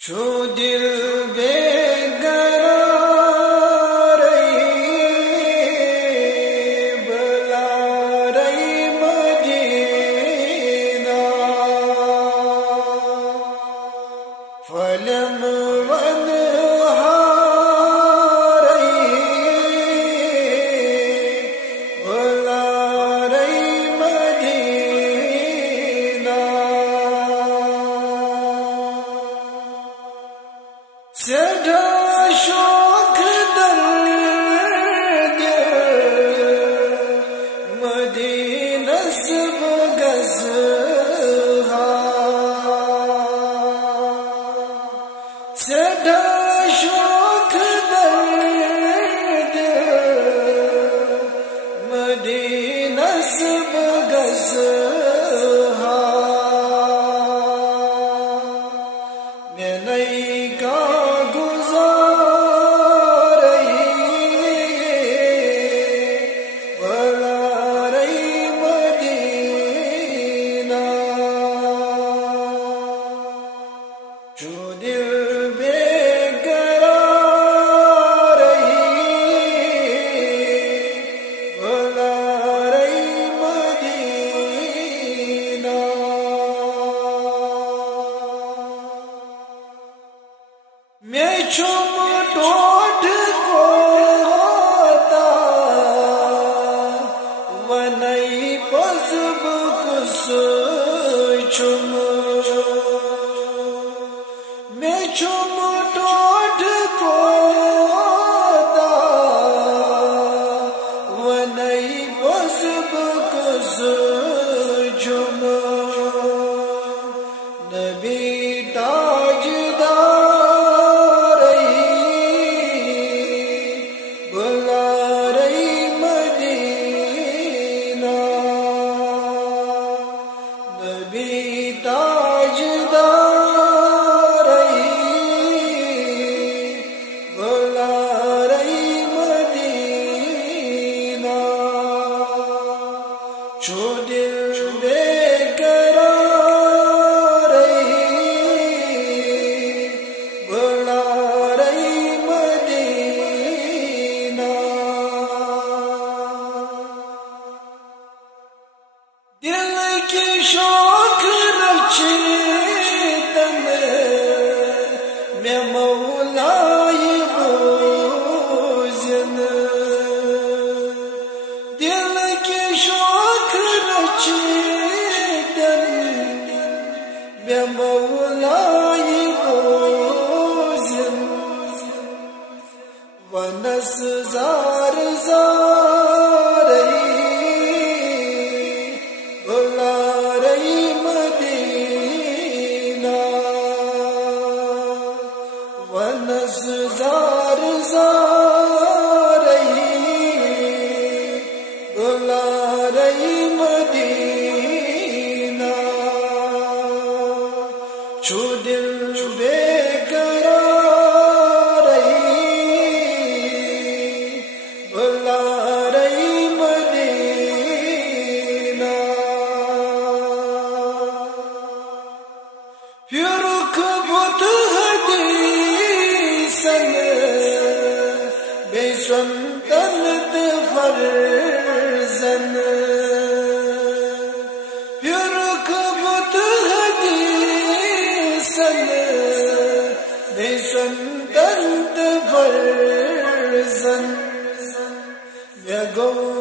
شو دل بے قرار بلا رہی مدینہ فلم ونہار بلا رہی مدینہ سدا شوق درد مدینہ سب گزہا سدا شوق درد مدینہ سب گزہا میں نہیں کا میں چھم ٹوٹ کو ہوتا ونئی پزب کس چھم میں چھم ٹوٹ کو ہوتا ونئی پزب کس چھم نبی تاجدار تاجدار بلا رہی مدینہ چھو دل بے قرار بلا رہی مدینہ دل کی شوق رچیتن میں مولائی بوزن دل کی شوق رچیتن میں مولائی بوزن ونس زار زارئی بلا رہی مدینہ ونس زار زارئی بلا رہی مدینہ چھو دل بے قرار بلا رہی مدینہ پھر کبت حدیثن بے سنتنت فرزن پھر کبت حدیثن بے سنتنت فرزن میں گو